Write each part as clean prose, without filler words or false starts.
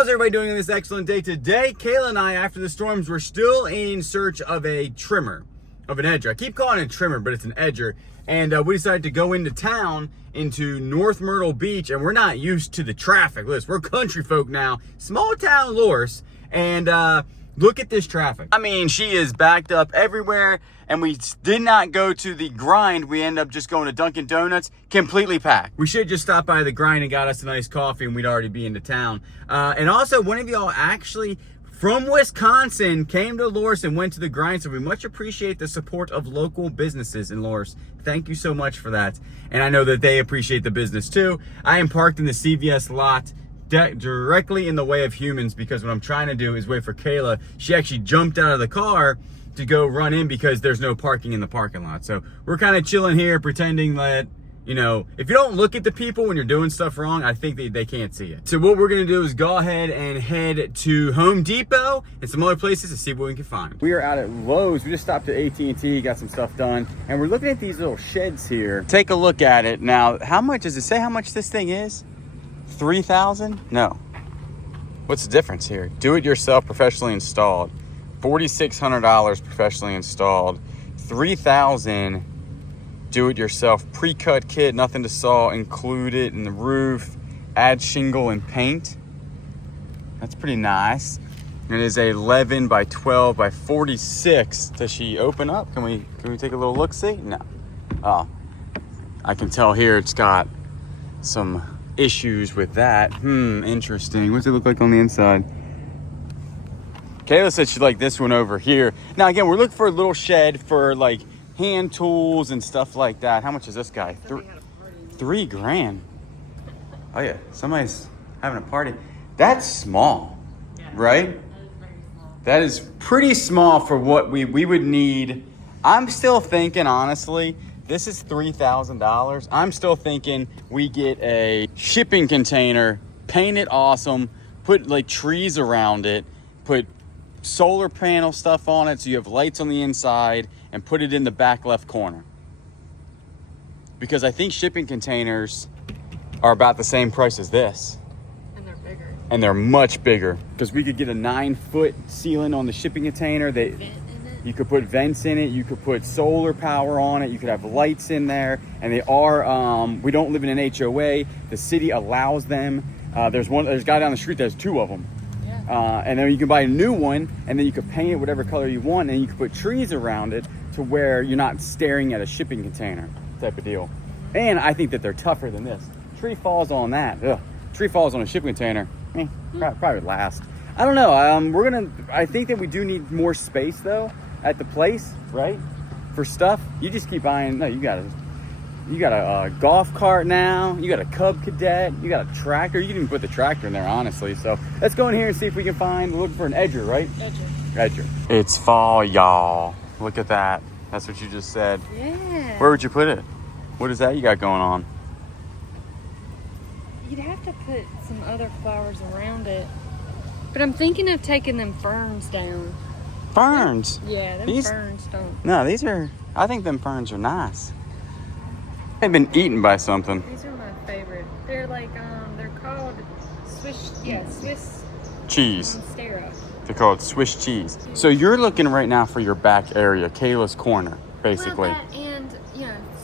How's everybody doing on this excellent day? Today, Kayla and I, after the storms, we're still in search of a trimmer, of an edger. I keep calling it a trimmer, but it's an edger. And we decided to go into town, into North Myrtle Beach, and we're not used to the traffic. Listen, we're country folk now, small town Loris, and look at this traffic. I mean, she is backed up everywhere, and we did not go to the grind. We ended up just going to Dunkin' Donuts, completely packed. We should just stop by the grind and got us a nice coffee, and we'd already be into town. And also, one of y'all actually from Wisconsin came to Loris and went to the grind, so we much appreciate the support of local businesses in Loris. Thank you so much for that. And I know that they appreciate the business too. I am parked in the CVS lot directly in the way of humans, because what I'm trying to do is wait for Kayla. She actually jumped out of the car to go run in because there's no parking in the parking lot. So we're kind of chilling here, pretending that, you know, if you don't look at the people when you're doing stuff wrong, I think they can't see it. So what we're gonna do is go ahead and head to Home Depot and some other places to see what we can find. We are out at Lowe's. We just stopped at AT&T, got some stuff done, and we're looking at these little sheds here. Take a look at it. Now, how much does it say how much this thing is? 3,000? No. What's the difference here? Do it yourself, professionally installed. $4,600 professionally installed. 3,000 do it yourself. Pre-cut kit, nothing to saw included in the roof. Add shingle and paint. That's pretty nice. It is a 11 by 12 by 46. Does she open up? Can we take a little look see? No. Oh, I can tell here it's got some issues with that. Interesting. What's it look like on the inside? Kayla said she liked this one over here. Now again, we're looking for a little shed for like hand tools and stuff like that. How much is this guy? $3 grand. Oh yeah, somebody's having a party. That's small, right? That is very small. That is pretty small for what we would need. I'm still thinking, honestly, this is $3,000. I'm still thinking we get a shipping container, paint it awesome, put like trees around it, put solar panel stuff on it so you have lights on the inside, and put it in the back left corner. Because I think shipping containers are about the same price as this. And they're bigger. And they're much bigger. Because we could get a 9-foot ceiling on the shipping container. Vent in it. You could put vents in it. You could put solar power on it. You could have lights in there. And they are, we don't live in an HOA. The city allows them. There's a guy down the street that has 2 of them. And then you can buy a new one, and then you could paint it whatever color you want, and you can put trees around it to where you're not staring at a shipping container type of deal. And I think that they're tougher than this. Tree falls on that. Ugh. Tree falls on a shipping container. Probably last. I don't know. I think that we do need more space though at the place, right? For stuff. You just keep buying. No, you got a golf cart now. You got a Cub Cadet. You got a tractor. You can even put the tractor in there, honestly. So let's go in here and see if we can find. We're looking for an edger, right? Edger. It's fall, y'all. Look at that. That's what you just said. Yeah. Where would you put it? What is that you got going on? You'd have to put some other flowers around it. But I'm thinking of taking them ferns down. Ferns? Yeah, them ferns don't. No, these are, I think them ferns are nice. They've been eaten by something. These are my favorite. They're like, they're called Swiss cheese. Monstera. They're called Swiss cheese. So you're looking right now for your back area, Kayla's corner, basically. Well, that and,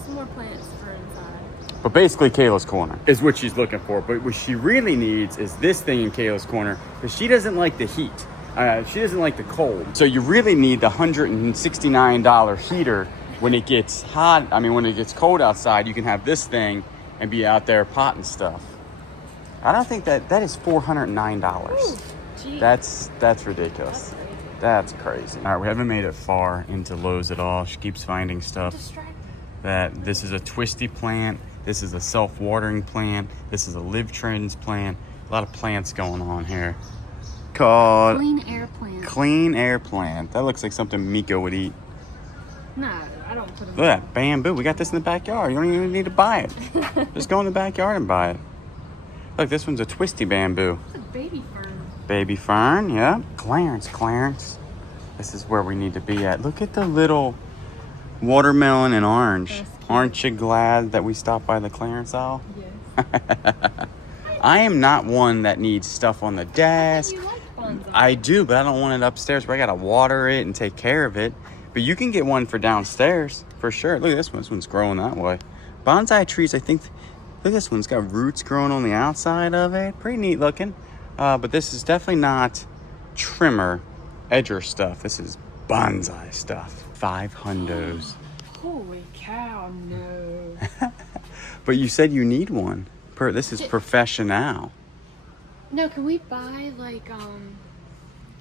some more plants for inside. But basically Kayla's corner is what she's looking for. But what she really needs is this thing in Kayla's corner, because she doesn't like the heat. She doesn't like the cold. So you really need the $169 heater. When it gets hot, when it gets cold outside, you can have this thing and be out there potting stuff. I don't think that is $409. Ooh, that's ridiculous. That's crazy. All right, we haven't made it far into Lowe's at all. She keeps finding stuff. That this is a twisty plant. This is a self-watering plant. This is a live trends plant. A lot of plants going on here. Called Clean air plant. Clean air plant. That looks like something Miko would eat. No, I don't put them. Look at that bamboo. We got this in the backyard. You don't even need to buy it. Just go in the backyard and buy it. Look, this one's a twisty bamboo. It's a baby fern. Baby fern, yeah. Clarence. This is where we need to be at. Look at the little watermelon and orange. Aren't you glad that we stopped by the clearance aisle? Yes. I am not one that needs stuff on the desk. You like bonsai. I do, but I don't want it upstairs where I gotta water it and take care of it. But you can get one for downstairs for sure. Look at this one. This one's growing that way. Bonsai trees, I think. Look at this one's got roots growing on the outside of it. Pretty neat looking. But this is definitely not trimmer, edger stuff. This is bonsai stuff. 5 hundos. Holy cow, no. But you said you need one. This is professional. No, can we buy like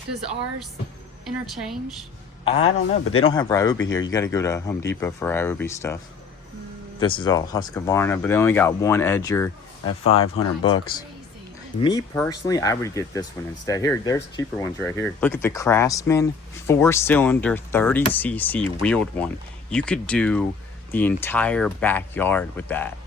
does ours interchange? I don't know, but they don't have Ryobi here. You got to go to Home Depot for Ryobi stuff. This is all Husqvarna, but they only got one edger at $500. Me personally, I would get this one instead. Here, there's cheaper ones right here. Look at the Craftsman 4-cylinder 30cc wheeled one. You could do the entire backyard with that.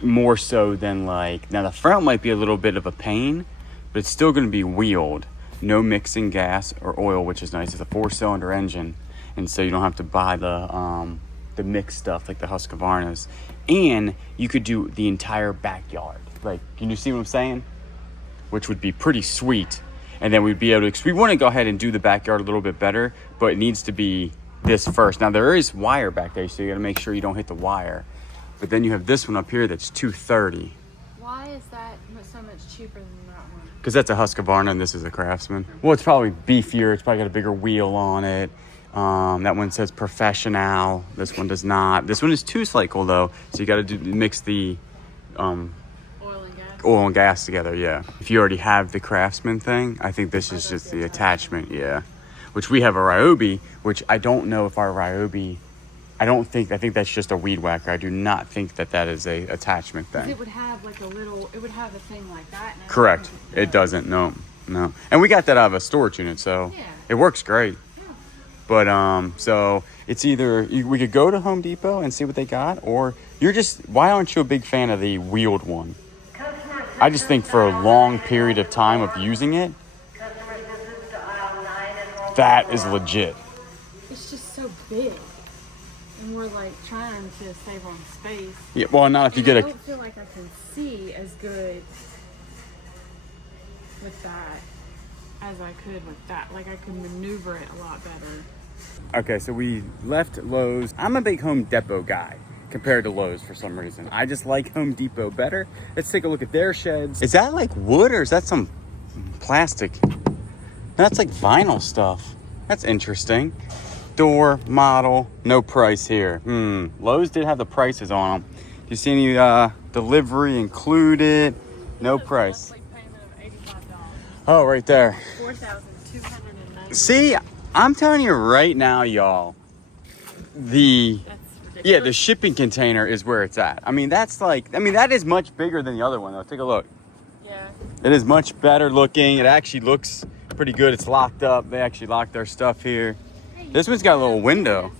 More so than like, now the front might be a little bit of a pain, but it's still going to be wheeled. No mixing gas or oil, which is nice. It's a 4-cylinder engine, and so you don't have to buy the mixed stuff like the Husqvarnas. And you could do the entire backyard. Like, can you see what I'm saying? Which would be pretty sweet. And then we'd be able to, we want to go ahead and do the backyard a little bit better, but it needs to be this first. Now there is wire back there, so you got to make sure you don't hit the wire. But then you have this one up here that's $230. Why is that so much cheaper than that one? Because that's a Husqvarna and this is a Craftsman. Well, it's probably beefier. It's probably got a bigger wheel on it. That one says professional. This one does not. This one is 2-cycle though, so you got to mix the oil and gas together. Yeah. If you already have the Craftsman thing, I think this is just the attachment. Yeah. Which we have a Ryobi, which I don't know if our Ryobi. I think that's just a weed whacker. I do not think that is a attachment thing. It would have like it would have a thing like that. And correct. It doesn't. No. And we got that out of a storage unit, so yeah. It works great. Yeah. But so it's either we could go to Home Depot and see what they got, or why aren't you a big fan of the wheeled one? I just think for a long period of time of using it, that is legit. It's just so big. And we're like trying to save on space. Yeah, well, not if you get I don't feel like I can see as good with that as I could with that. Like I could maneuver it a lot better. Okay, so we left Lowe's. I'm a big Home Depot guy compared to Lowe's for some reason. I just like Home Depot better. Let's take a look at their sheds. Is that like wood or is that some plastic? That's like vinyl stuff. That's interesting. Door, model, no price here. Lowe's did have the prices on them. Do you see any delivery included? No price. Oh, right there. $4,290. See, I'm telling you right now, y'all. The shipping container is where it's at. I mean, that is much bigger than the other one though. Take a look. Yeah. It is much better looking. It actually looks pretty good. It's locked up. They actually locked their stuff here. This one's got a little window.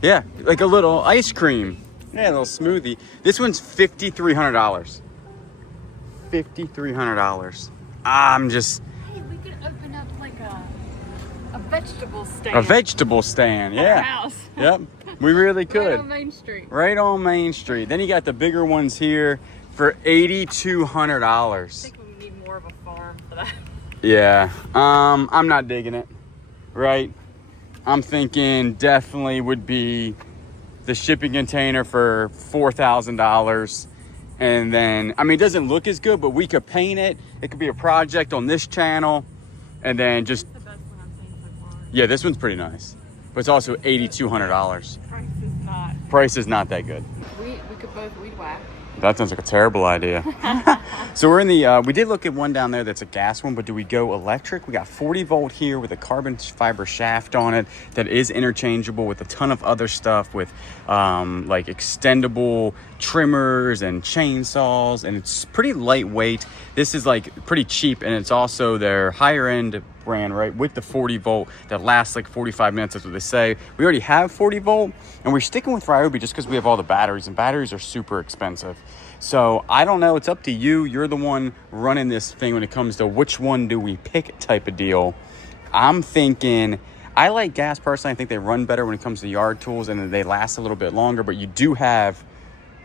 Yeah, like a little ice cream. Yeah, a little smoothie. This one's $5,300. $5,300. Hey, we could open up like a vegetable stand. A vegetable stand, yeah. Our house. Yep, we really could. Right on Main Street. Right on Main Street. Then you got the bigger ones here for $8,200. I think we need more of a farm for that. Yeah, I'm not digging it. Right? I'm thinking definitely would be the shipping container for $4,000. And then, I mean, it doesn't look as good, but we could paint it. It could be a project on this channel. And then just, That's the best one I've seen so far. yeah, this one's pretty nice. But it's also $8,200. Price is not that good. We could both weed whack. That sounds like a terrible idea. So we're in the, we did look at one down there that's a gas one, but do we go electric? We got 40 volt here with a carbon fiber shaft on it that is interchangeable with a ton of other stuff with like extendable trimmers and chainsaws, and it's pretty lightweight. This is like pretty cheap, and it's also their higher end brand, right, with the 40 volt that lasts like 45 minutes. That's what they say. We already have 40 volt, and we're sticking with Ryobi just because we have all the batteries, and batteries are super expensive. So I don't know, it's up to you. You're the one running this thing when it comes to which one do we pick type of deal. I'm thinking, I like gas personally. I think they run better when it comes to yard tools, and they last a little bit longer, but you do have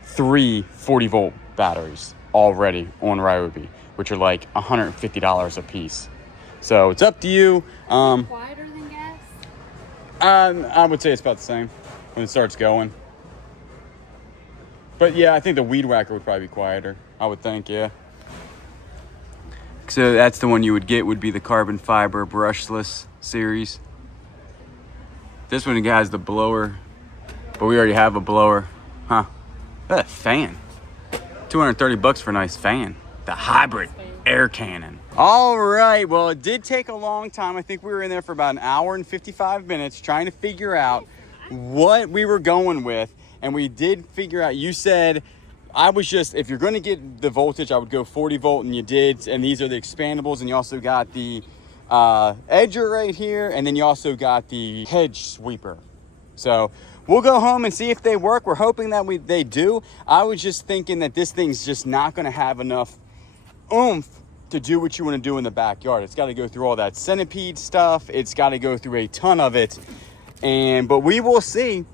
3 40 volt batteries already on Ryobi, which are like $150 a piece. So it's up to you. Quieter than gas? I would say it's about the same when it starts going. But yeah, I think the weed whacker would probably be quieter. I would think, yeah. So that's the one you would get, would be the carbon fiber brushless series. This one has the blower, but we already have a blower. Huh. That fan. $230 for a nice fan. The hybrid air cannon. All right, well, it did take a long time. I think we were in there for about an hour and 55 minutes trying to figure out what we were going with. And we did figure out, you said, I was just, if you're going to get the voltage, I would go 40 volt, and you did. And these are the expandables, and you also got the edger right here, and then you also got the hedge sweeper. So we'll go home and see if they work. We're hoping that they do. I was just thinking that this thing's just not going to have enough oomph to do what you want to do in the backyard. It's got to go through all that centipede stuff. It's got to go through a ton of it. But we will see.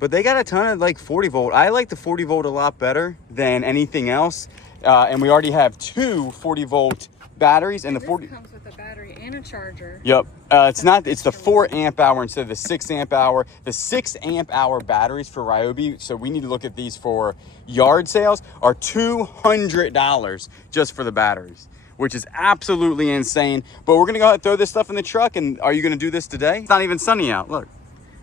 But they got a ton of like 40 volt. I like the 40 volt a lot better than anything else. And we already have two 40 volt batteries, and the 40 comes with a battery and a charger. Yep. It's the 4 amp hour instead of the 6 amp hour. The 6 amp hour batteries for Ryobi, so we need to look at these for yard sales, are $200 just for the batteries, which is absolutely insane. But we're gonna go ahead and throw this stuff in the truck. And are you gonna do this today? It's not even sunny out. Look.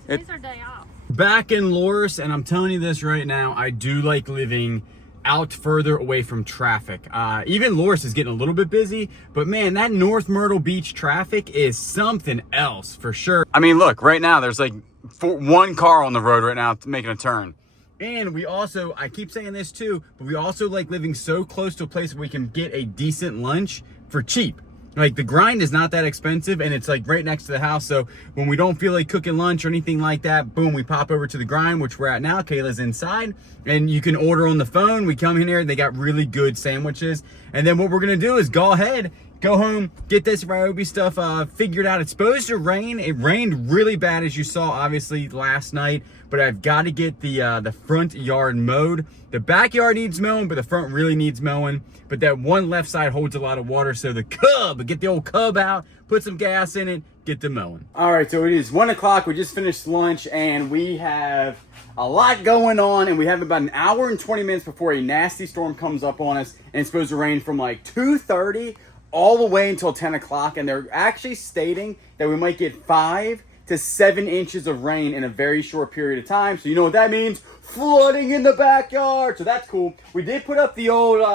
Today's our day off. Back in Loris, and I'm telling you this right now, I do like living out further away from traffic. Even Loris is getting a little bit busy, but man, that North Myrtle Beach traffic is something else for sure. I mean, look, right now there's like one car on the road right now making a turn. And we also, I keep saying this too, but we also like living so close to a place where we can get a decent lunch for cheap. Like, the grind is not that expensive, and it's like right next to the house. So when we don't feel like cooking lunch or anything like that, boom, we pop over to the grind, which we're at now. Kayla's inside, and you can order on the phone. We come in here, they got really good sandwiches. And then what we're gonna do is go ahead, go home, get this Ryobi stuff figured out. It's supposed to rain. It rained really bad, as you saw, obviously, last night. But I've got to get the front yard mowed. The backyard needs mowing, but the front really needs mowing. But that one left side holds a lot of water, so the cub, get the old cub out, put some gas in it, get the mowing. All right, so it is 1 o'clock. We just finished lunch, and we have a lot going on, and we have about an hour and 20 minutes before a nasty storm comes up on us, and it's supposed to rain from like 2:30 all the way until 10 o'clock, and they're actually stating that we might get 5 to 7 inches of rain in a very short period of time. So you know what that means? Flooding in the backyard. So that's cool. We did put up the old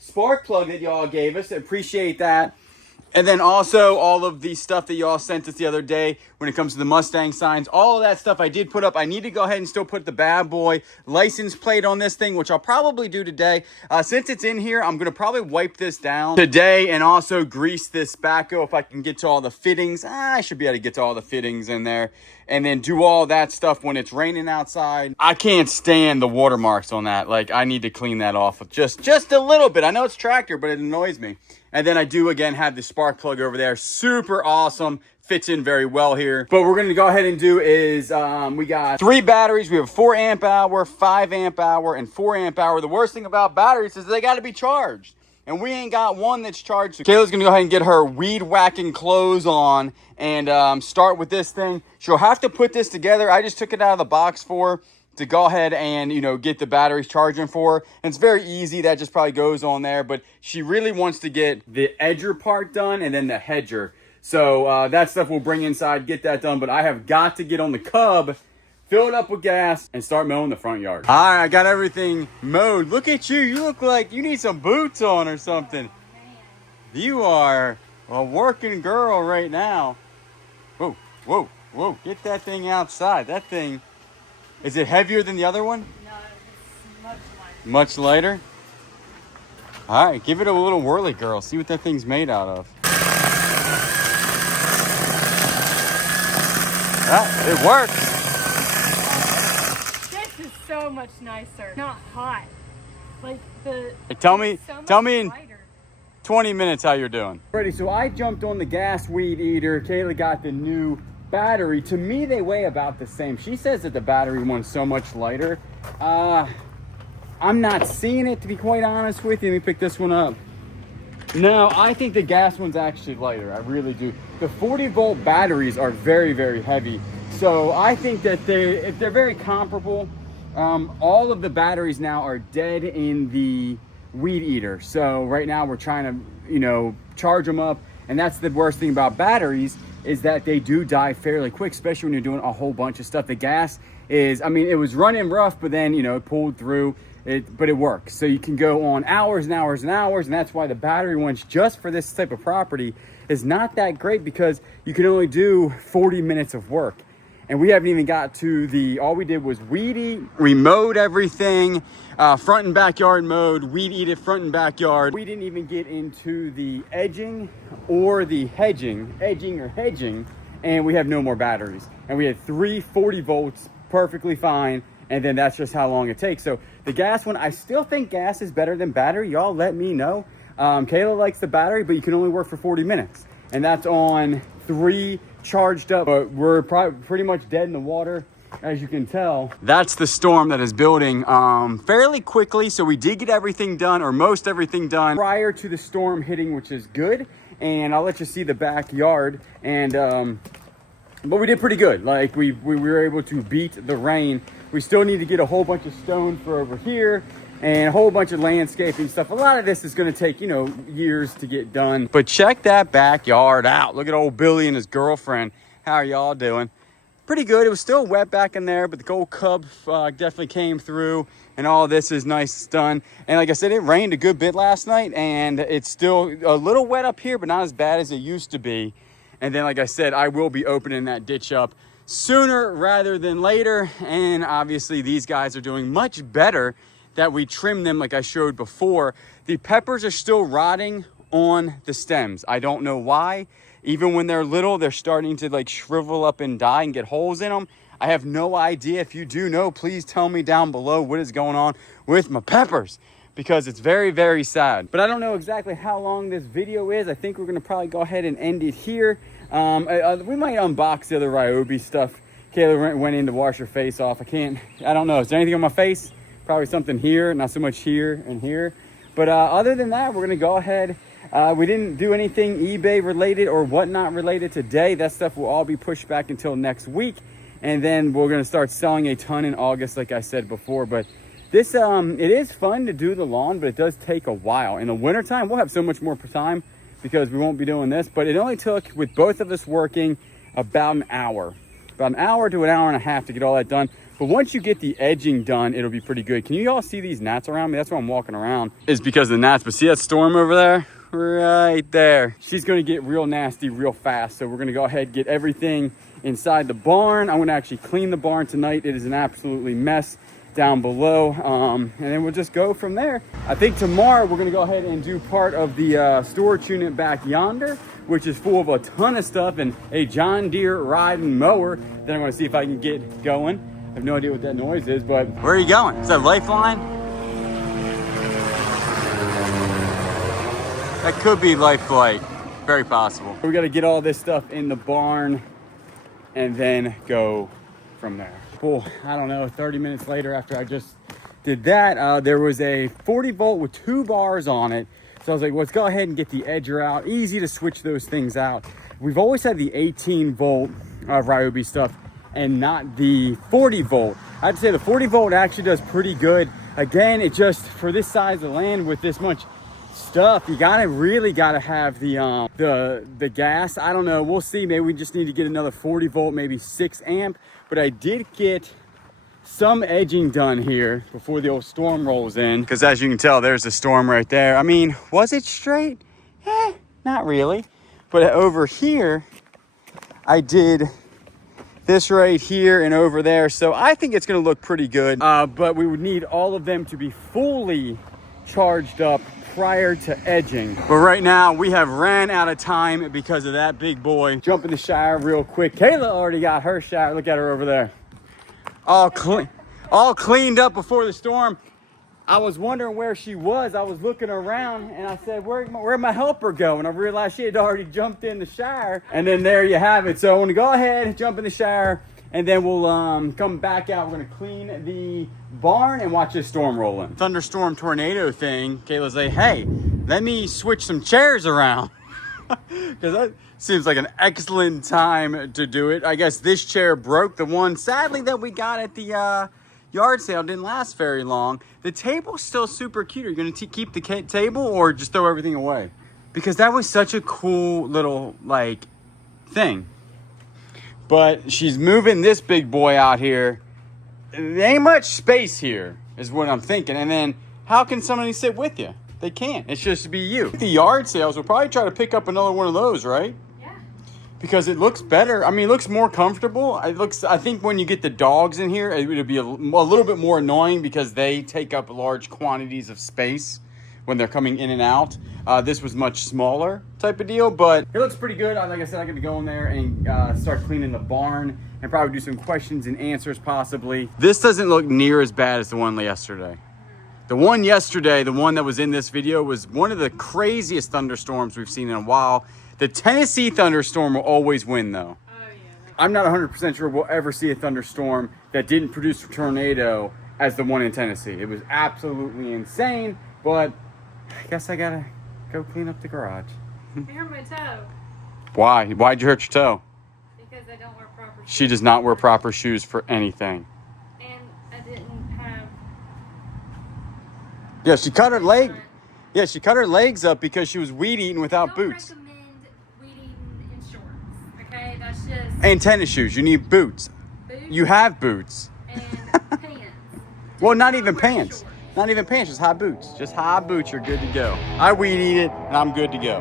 spark plug that y'all gave us. I appreciate that. And then also all of the stuff that y'all sent us the other day when it comes to the Mustang signs, all of that stuff I did put up. I need to go ahead and still put the bad boy license plate on this thing, which I'll probably do today. Since it's in here, I'm going to probably wipe this down today and also grease this backhoe if I can get to all the fittings. I should be able to get to all the fittings in there. And then do all that stuff when it's raining outside. I can't stand the watermarks on that. Like, I need to clean that off with just a little bit. I know it's tractor, but it annoys me. And then I do, again, have the spark plug over there. Super awesome. Fits in very well here. But what we're going to go ahead and do is we got 3 batteries. We have 4 amp hour, 5 amp hour, and 4 amp hour. The worst thing about batteries is they got to be charged. And we ain't got one that's charged. So Kayla's going to go ahead and get her weed whacking clothes on and start with this thing. She'll have to put this together. I just took it out of the box for her to go ahead and, you know, get the batteries charging for her. And it's very easy. That just probably goes on there. But she really wants to get the edger part done and then the hedger. So that stuff we'll bring inside, get that done. But I have got to get on the cub, fill it up with gas, and start mowing the front yard. All right, I got everything mowed. Look at you. You look like you need some boots on or something. You are a working girl right now. Whoa, whoa, whoa. Get that thing outside. That thing, is it heavier than the other one? No, it's much lighter. Much lighter? All right, give it a little whirly, girl. See what that thing's made out of. Ah, it works. This is so much nicer. Not hot. Like the. Hey, tell me in lighter. 20 minutes how you're doing. Ready, so I jumped on the gas weed eater. Kayla got the new battery. To me, they weigh about the same. She says that the battery one's so much lighter. I'm not seeing it, to be quite honest with you. Let me pick this one up. No, I think the gas one's actually lighter. I really do. The 40-volt batteries are very, very heavy. So I think that they're very comparable. All of the batteries now are dead in the weed eater. So right now we're trying to, you know, charge them up. And that's the worst thing about batteries, is that they do die fairly quick, especially when you're doing a whole bunch of stuff. The gas is, I mean, it was running rough, but then, you know, it pulled through. But it works. So you can go on hours and hours and hours, and that's why the battery ones, just for this type of property, is not that great, because you can only do 40 minutes of work. And we haven't even got to the, all we did was weed eat, we mowed everything, front and backyard mowed, weed eat it front and backyard. We didn't even get into the edging or the hedging, and we have no more batteries. And we had 340 volts, perfectly fine. And then that's just how long it takes. So the gas one, I still think gas is better than battery. Y'all let me know. Kayla likes the battery, but you can only work for 40 minutes. And that's on 3 charged up. But we're pretty much dead in the water, as you can tell. That's the storm that is building fairly quickly. So we did get everything done, or most everything done, prior to the storm hitting, which is good. And I'll let you see the backyard. And but we did pretty good. Like we were able to beat the rain. We still need to get a whole bunch of stone for over here and a whole bunch of landscaping stuff. A lot of this is going to take, you know, years to get done. But check that backyard out. Look at old Billy and his girlfriend. How are y'all doing? Pretty good. It was still wet back in there, but the gold cub definitely came through, and all this is nice done. And like I said, it rained a good bit last night, and it's still a little wet up here, but not as bad as it used to be. And then, like I said, I will be opening that ditch up sooner rather than later. And obviously these guys are doing much better that we trim them like I showed before. The peppers are still rotting on the stems. I don't know why. Even when they're little, they're starting to like shrivel up and die and get holes in them. I have no idea. If you do know, please tell me down below what is going on with my peppers, because it's very, very sad. But I don't know exactly how long this video is. I think we're gonna probably go ahead and end it here. We might unbox the other Ryobi stuff. Kayla went in to wash her face off. I don't know. Is there anything on my face? Probably something here, not so much here and here. But other than that, we're gonna go ahead. We didn't do anything eBay related or whatnot related today. That stuff will all be pushed back until next week. And then we're gonna start selling a ton in August, like I said before. But this, it is fun to do the lawn, but it does take a while. In the wintertime, we'll have so much more time because we won't be doing this. But it only took, with both of us working, about an hour to an hour and a half to get all that done. But once you get the edging done, it'll be pretty good. Can you all see these gnats around me? That's why I'm walking around, is because of the gnats. But see that storm over there? Right there. She's gonna get real nasty real fast. So we're gonna go ahead and get everything inside the barn. I'm gonna actually clean the barn tonight. It is an absolutely mess down below, and then we'll just go from there. I think tomorrow we're gonna go ahead and do part of the storage unit back yonder, which is full of a ton of stuff and a John Deere riding mower. Then I'm gonna see if I can get going. I have no idea what that noise is, but where are you going? Is that Lifeline? That could be Life Flight. Very possible. We got to get all this stuff in the barn and then go from there. Cool. I don't know, 30 minutes later after I just did that, there was a 40 volt with 2 bars on it. So I was like, let's go ahead and get the edger out. Easy to switch those things out. We've always had the 18 volt Ryobi stuff and not the 40 volt. I'd say the 40 volt actually does pretty good. Again, it just, for this size of land with this much stuff, you really gotta have the gas. I don't know, we'll see. Maybe we just need to get another 40 volt, maybe 6 amp. But I did get some edging done here before the old storm rolls in, because as you can tell, there's a storm right there. I mean, was it straight? Not really. But over here, I did this right here and over there. So I think it's gonna look pretty good. But we would need all of them to be fully charged up prior to edging. But right now we have ran out of time because of that big boy. Jump in the shower real quick. Kayla already got her shower. Look at her over there. All cleaned up before the storm. I was wondering where she was. I was looking around and I said, where'd my helper go? And I realized she had already jumped in the shower. And then there you have it. So I'm gonna go ahead and jump in the shower and then we'll come back out. We're gonna clean the barn and watch this storm roll in. Thunderstorm tornado thing. Kayla's like, hey, let me switch some chairs around. Because that seems like an excellent time to do it. I guess this chair broke. The one, sadly, that we got at the yard sale didn't last very long. The table's still super cute. Are you going to keep the table or just throw everything away? Because that was such a cool little, like, thing. But she's moving this big boy out here. There ain't much space here, is what I'm thinking. And then, how can somebody sit with you? They can't. It's just to be you. The yard sales, we'll probably try to pick up another one of those, right? Yeah. Because it looks better. I mean, it looks more comfortable. It looks. I think when you get the dogs in here, it would be a little bit more annoying because they take up large quantities of space when they're coming in and out. This was much smaller type of deal, but it looks pretty good. Like I said, I'm gonna go in there and start cleaning the barn and probably do some questions and answers possibly. This doesn't look near as bad as the one yesterday. The one yesterday, the one that was in this video, was one of the craziest thunderstorms we've seen in a while. The Tennessee thunderstorm will always win, though. Oh, yeah. I'm not 100% sure we'll ever see a thunderstorm that didn't produce a tornado as the one in Tennessee. It was absolutely insane, but I guess I gotta go clean up the garage. I hurt my toe. Why? Why'd you hurt your toe? Because I don't wear proper shoes. She does not wear proper shoes for anything. And I didn't have... Yeah, she cut her leg. Yeah, she cut her legs up because she was weed eating without don't boots. recommend weed eating in shorts, okay? That's just... And tennis shoes. You need boots. Boots You have boots. and pants. Well, Do not not even wear pants. shorts. Not even pants, just high boots. Just high boots, you're good to go. I weed eat it, and I'm good to go.